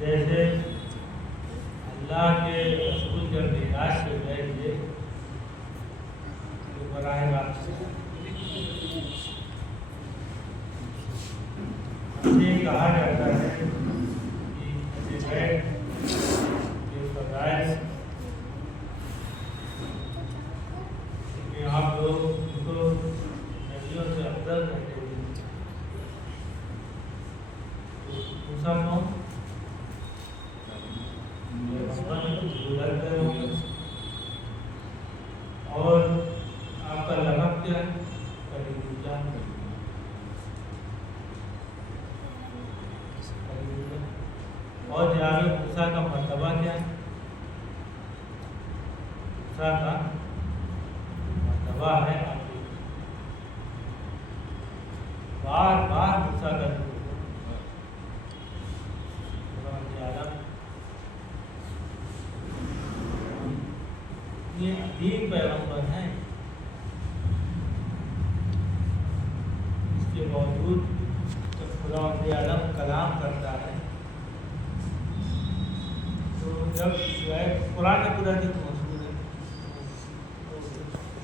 جیسے اللہ کے رسول جب معراج سے گئے تھے تو براہ راست یہ کہا جاتا ہے کہ گئے یہ فضائل کہ آپ لوگ ان کو نبیوں سے افضل کہتے ہیں. موسیٰ کو اور آپ کا لقب کیا ہے؟ اور جناب موسیٰ کا مرتبہ کیا ہے؟ موسیٰ کا مرتبہ ہے بار بار موسیٰ کا یہ عظیم پیغمبر ہیں. اس کے باوجود جب خدا عالم کلام کرتا ہے تو جب شعیب قرآن پورا دن موجود ہے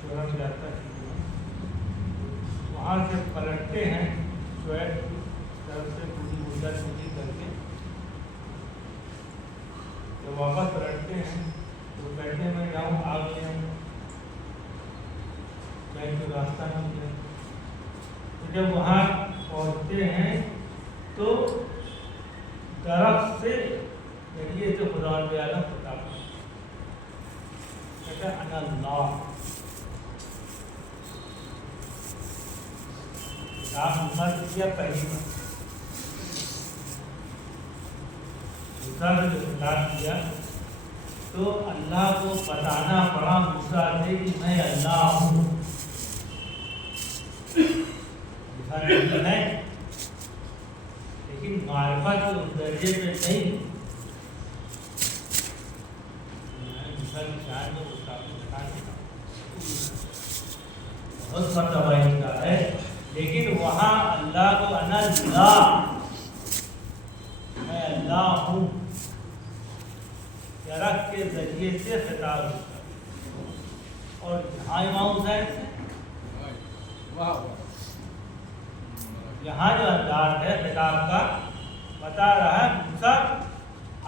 شعیب جاتا ہے وہاں سے پلٹتے ہیں شعیب طرف سے پوری مدہ چھوٹی کر کے جب واپس پلٹتے ہیں تو بیٹھنے میں جاؤں آگ لے آؤں کہیں تو راستہ نہ ملے. تو جب وہاں پہنچتے ہیں تو درخت سے ذریعے سے خدا عالم خطاب کہتا ہے انا اللہ. خطاب موسیٰ سے کیا پہلی بار موسیٰ سے جو خطاب کیا تو اللہ کو بتانا پڑا موسیٰ سے کہ میں اللہ ہوں. موسیٰ نہیں ہے لیکن معرفت کے اس درجے پہ نہیں. موسیٰ کی شان میں اس کا بتا بہت مرتبہ کا ہے لیکن وہاں اللہ کو انا اللہ میں اللہ ہوں درخت کے ذریعے سے خطاب ہوتا ہے. اور یہاں امام حسین سے یہاں جو انداز ہے خطاب کا بتا رہا ہے موسیٰ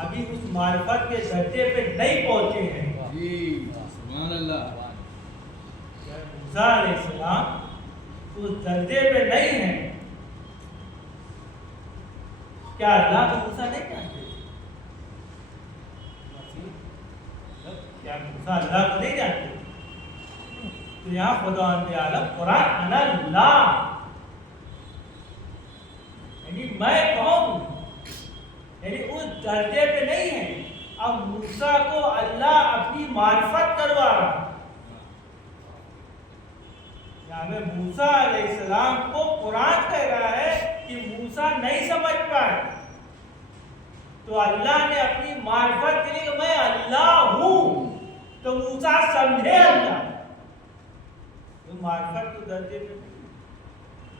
ابھی اس معرفت کے درجے پہ نہیں پہنچے ہیں. سبحان اللہ. موسیٰ علیہ السلام اس درجے پہ نہیں ہیں. کیا اللہ کو موسیٰ نہیں جانتے؟ کیا موسیٰ اللہ کو نہیں جانتے؟ تو یہاں خدا عالم قرآن انا اللہ یعنی میں کون ہوں، یعنی اس درجے پہ نہیں ہے. اب موسیٰ کو اللہ اپنی معرفت کروا رہا. یہاں موسیٰ علیہ السلام کو قرآن کہہ رہا ہے کہ موسیٰ نہیں سمجھ پائے تو اللہ نے اپنی معرفت کے لیے کہ میں اللہ ہوں تو موسیٰ سمجھے اللہ. تو معرفت تو درجے پہ نہیں.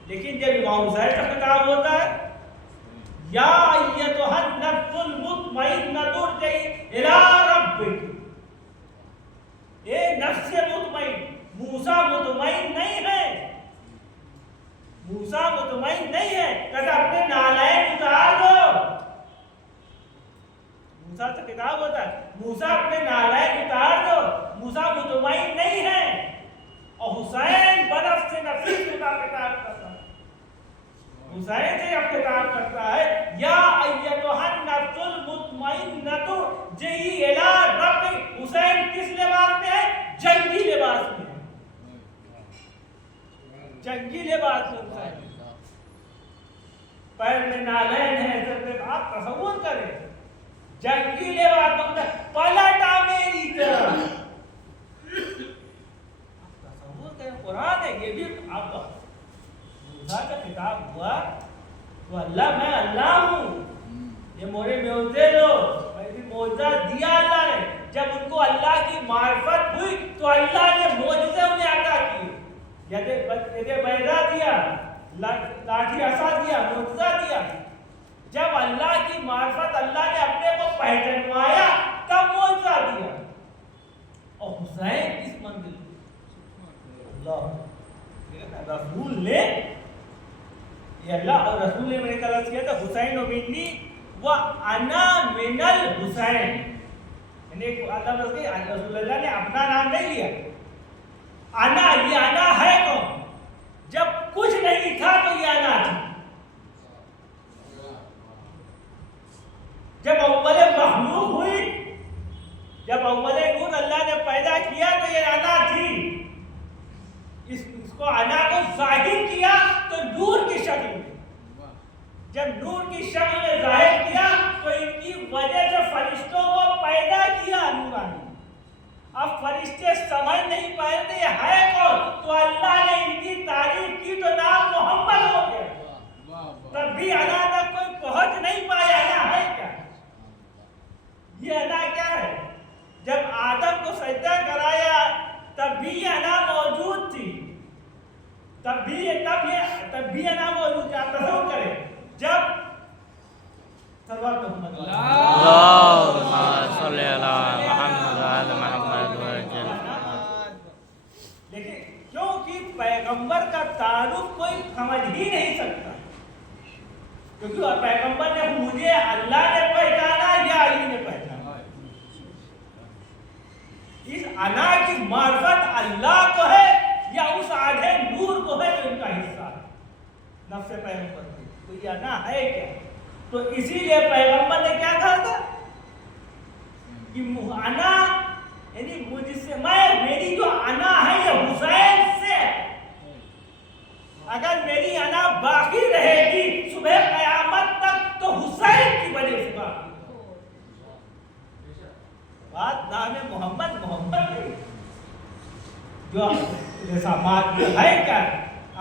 لیکن جب امام حسین کا خطاب ہوتا ہے یا ایتھا النفس المطمئنہ ارجعی الی ربک، اے نفس مطمئن. موسیٰ مطمئن نہیں ہے، موسیٰ مطمئن نہیں ہے. کہتا اپنے نالائن اتار دو. موسیٰ سے خطاب ہوتا ہے موسیٰ اپنے نالائن اتار دو. موسیٰ مطمئن نہیں ہے. اور حسین بنفس نفسی خدا خطاب کرتا ہے. حسین سے اب خطاب کرتا ہے یا ایتھا النفس المطمئنہ ارجعی الی ربک. حسین کس لباس میں ہے؟ جنگی لباس میں ہے. جنگی لباس میں حسین پیر میں نالین ہے. آپ تصور کریں جنگی لباس میں پلٹا میری طرف. تصور کریں قرآن ہے یہ بھی. آپ موسیٰ کا خطاب ہوا تو اللہ میں اللہ ہوں یہ مورے معجزے لو. معجزہ دیا اللہ نے. جب ان کو اللہ کی معرفت ہوئی تو اللہ نے معجزے انہیں عطا کیے. یدِ بیضا دیا، لاٹھی عصا دیا، معجزہ دیا. جب اللہ کی معرفت اللہ نے اپنے کو پہچانوایا تب معجزہ دیا. اور حسین کس منزل اللہ رسول نے یہ اللہ اور رسول نے میرے طرف کیا تھا حسین و منی و انا من الحسین. یعنی رسول اللہ نے اپنا نام نہیں لیا. انا یہ انا ہے کون؟ جب کچھ نہیں تھا تو یہ انا تھی. جب اول مخلوق ہوئی، جب اول نور اللہ نے پیدا کیا تو یہ انا تھی. اس کو انا کو ظاہر کیا تو نور کی شکل میں. جب نور کی شکل میں ظاہر کیا تو ان کی وجہ سے فرشتوں کو پیدا کیا نورانی. اب فرشتے سمجھ نہیں پائے تھے یہ ہے کون تو اللہ نے ان کی تعریف کی تو نام محمد ہو گیا. تب بھی انا تک کوئی پہنچ نہیں پایا انا ہے کیا. یہ انا کیا ہے؟ جب آدم کو سجدہ کرایا تب بھی یہ انا موجود تھی. تب بھی انا موجود تھی. آپ تصور کریں جب اللہم صلی علی محمد وعلی محمد وسلم. لیکن کیونکہ پیغمبر کا تعارف کوئی سمجھ ہی نہیں سکتا کیونکہ پیغمبر نے مجھے اللہ نے پہچانا یا علی نے پہچانا. اس انا کی معرفت اللہ کو ہے یا اس آدھے نور کو ہے جو ان کا حصہ ہے نفس پیغمبر کی. تو یہ انا ہے کیا؟ تو اسی لیے پیغمبر نے کیا کہا تھا کہ انا یعنی مجھ سے میری جو انا ہے یہ حسین سے ہے. اگر میری انا باقی رہے گی صبح قیامت تک تو حسین کی وجہ سے باقی. بات نام محمد نہیں جو جیسا بات ہے کیا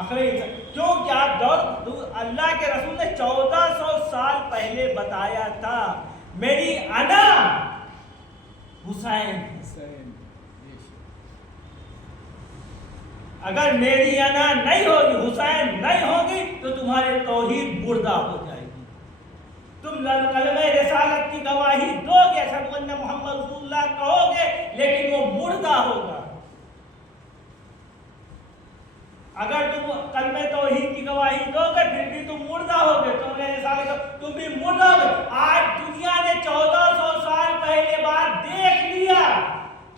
آخری کیونکہ آپ دور اللہ کے رسول نے 1400 سال پہلے بتایا تھا میری انا حسین. اگر میری انا نہیں ہوگی حسین نہیں ہوگی تو تمہارے توحید مردہ ہو جائے گی. تم کلمہ رسالت کی گواہی دو گے اشہد ان محمد رسول اللہ کہو گے لیکن وہ مردہ ہوگا. اگر تم کلمہ توحید کی گواہی دو گے پھر بھی تم مردہ ہوگے. تم بھی مردہ ہوگے. آج دنیا نے 1400 سال پہلے بات دیکھ لیا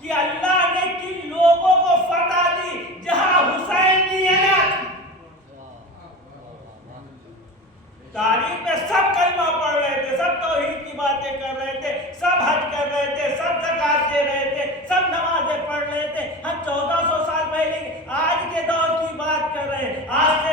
کہ اللہ نے کن لوگوں کو فتح دی جہاں حسین کی انا تھی. تاریخ میں سب کلمہ پڑھ رہے تھے، سب توحید کی باتیں کر رہے تھے، سب حج کر رہے تھے، سب زکات دے رہے تھے، سب نمازیں پڑھ رہے تھے. ہم 1400 سال پہلے آج کے دور کی بات کر رہے ہیں. آج سے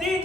3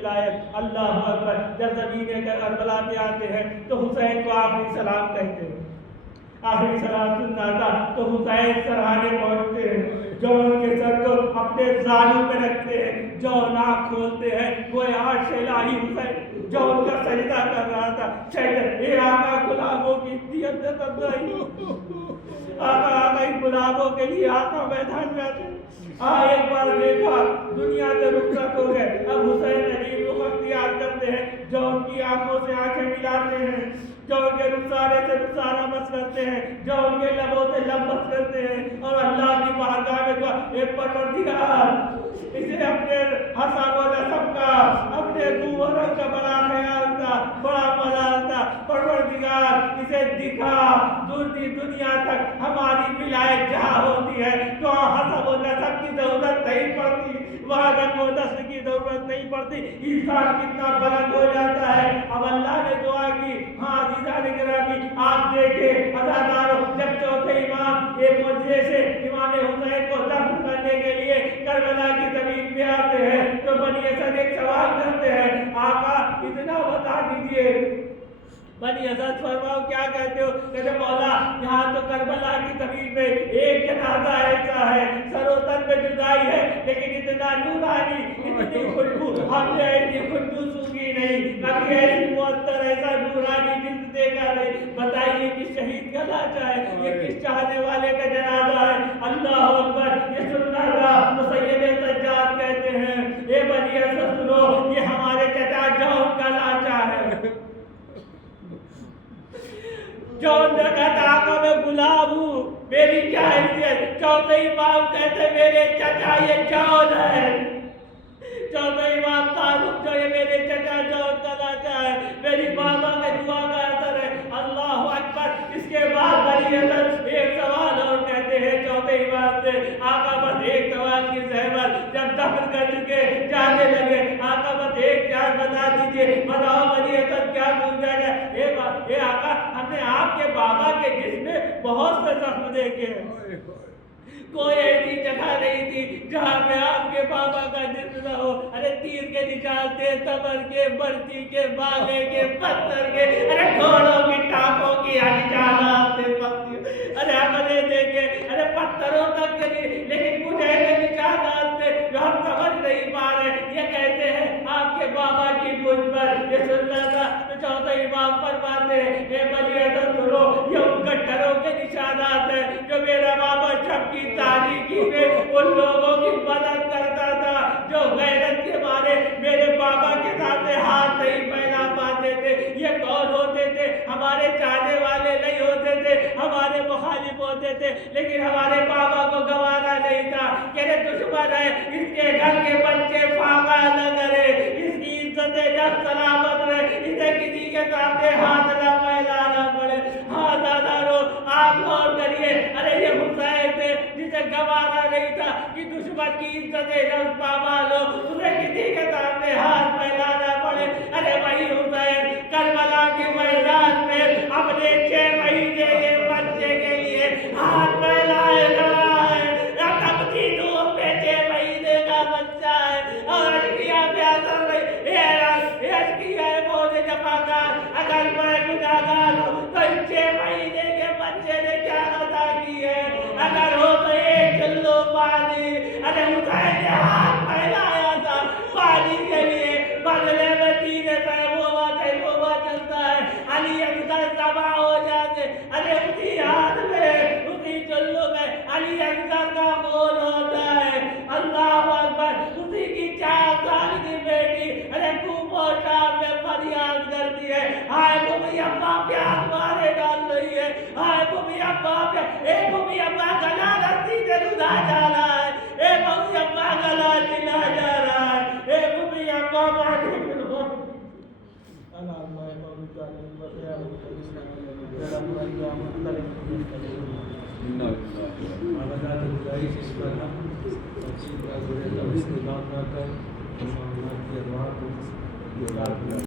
ولایت. اللہ اکبر. جب زمین کربلا پہ آتے ہیں تو حسین کو آخری سلام کہتے ہیں. آخری سلام سننا تھا تو حسین سرحانے پہنچتے ہیں, جو ان کے سر کو اپنے زانوں پہ رکھتے ہیں, جو ناک کھولتے ہیں وہ عرش الہی حسین جو ان کا سجدہ کر رہا تھا. شہید اے آقا غلاموں کی اتنی عزت افزائی, آقا ان غلاموں کے لیے آقا میدان میں آتے. ایک بار دیکھا دنیا سے رخصت ہو گئے. اب حسین عجیب رخ اختیار کرتے ہیں, جو ان کی آنکھوں سے آنکھیں ملاتے ہیں, جو ان کے رخسارے سے رخسارہ مس کرتے ہیں, جو ان کے لبوں سے لب مس کرتے ہیں, اور اللہ کی بارگاہ میں دعا, اے پروردگار اسے اپنے حسب و نسب کا, اپنے روح و رنگ کا بڑا خیال تھا, بڑا ملال تھا. پروردگار اسے دکھا دوسری دنیا تک ہماری ولایت جہاں ہوتی ہے تو حسب و نسب کی ضرورت نہیں پڑتی, وہاں رنگ و نسل کی ضرورت نہیں پڑتی. انسان کتنا بلند ہو جاتا ہے. اب اللہ نے دعا کی. ہاں عزیزان گرامی, آپ دیکھیں عزاداروں, جب چوتھے امام ایک مجلے سے امام حسین کو دفن کرنے کے لیے کربلا کی زمین پہ آتے ہیں تو بنی اسد ایک سوال کرتے ہیں, آقا اتنا بتا دیجئے. بنی اسد فرماؤ کیا کہتے ہو؟ کہتے مولا یہاں تو کربلا کی زمین میں ایک جنازہ ایسا ہے, سر و تن میں جدائی ہے, لیکن اتنا نورانی, اتنی خوشبو ہم نے ایسی خوشبو سونگھی نہیں, کبھی ایسی معطر, ایسا نورانی جلد دیکھا نہیں. بتائیے کس شہید کا لاچا ہے, یہ کس چاہنے والے کا جنازہ ہے. اللہ اکبر. یہ سننا تھا تو سید سجاد کہتے ہیں, اے بنی اسد سنو, یہ ہمارے چچا جون کا لاچا ہے. جون نے کہا آقا میں غلام ہوں, میری کیا حیثیت. چوتھے امام کہتے میرے چچا یہ جون ہے. چوتھے امام تعلق جو یہ میرے چچا جون کا لاچا ہے, میری بابا میں دعا کا اثر ہے. اللہ اکبر. اس کے بعد بنی اسد ایک سوال اور کہتے ہیں چوتھے امام سے, آقا بس ایک سوال کی زحمت, جب دفن کر چکے جانے لگے, آقا بس ایک چیز بتا دیجئے, بتاؤ بنی اسد کیا پوچھا جائے. اے آقا ہم نے آپ کے بابا کے جسم میں بہت سے زخم دیکھے ہیں, کوئی ایسی جگہ نہیں تھی جہاں پہ آپ کے بابا کا جسم نہ ہو. ارے تیر کے نشان تھے, تبر کے, برچی کے, باغے کے, پتھر کے, ارے گھوڑوں کی ٹانگوں کی نشانات تھے, ارے ہم نے دیکھے, ارے پتھروں تک کے نہیں, لیکن کچھ ایسے نشانات تھے جو ہم سمجھ نہیں پا رہے. یہ کہتے ہیں آپ کے بابا کی مجھ پر. یہ سننا تھا تو چوتھے امام فرماتے ہیں, اے بنی اسد سنو, یہ ان گٹھروں کے نشانات ہیں جو میرا بابا شب کی تاریکی میں ان لوگوں کی مدد کرتا تھا جو غیرت کے مارے میرے بابا کے سامنے ہاتھ نہیں پھیلا پاتے تھے. یہ کون ہوتے تھے؟ ہمارے چاہنے والے نہیں ہوتے تھے, ہمارے مخالف ہوتے تھے, لیکن ہمارے بابا کو گوارا نہیں تھا کہ یہ دشمن ہے, اس کے گھر کے بچے فاقہ نہ کرے, اس کی عزت جب سلامت رہے, اسے کسی کے سامنے ہاتھ نہ پھیلانا پڑے. ہاں دادارو آپ غور کریے, ارے یہ حسین تھے جسے گوارا نہیں تھا کہ دشمن کی عزت جب پامال ہو, اسے کسی کے سامنے ہاتھ پھیلانا پڑے. ارے وہی حسین کربلا کے میدان میں اپنے 6 مہینے کے بچے کے لیے ہاتھ پھیلائے کھڑا ہے. اپنی دھوپ میں 6 مہینے کا بچہ ہے, اور اشکیا پہ اثر نہیں. اشکیا ہے بہت جفاکار, اگر میں گناہگار ہوں تو ان 6 مہینے کے بچے نے کیا خطا کی ہے. اگر ہو تو ایک چلو پانی. ارے حسین نے ہاتھ پھیلایا تھا پانی کے لیے, بدلے میں تیرے تیموما چلتا ہے, علی اکبر تباہ ہو جاتے. ارے اسی ہاتھ میں, اسی چلو میں علی اکبر کا خون ہوتا ہے. اللہ اکبر. اسی کی 4 سال کی بیٹی ارے کوفہ شام میں فریاد کرتی ہے, ہائے ممی ابا پیاس مارے ڈال رہی ہے, ہائے ممی ابا اے ممی ابا گلا رسی سے ردا جا رہا ہے, اے ممی ابا گلا چلا جا رہا ہے, اے ممی ابا مارے گلو. اللہ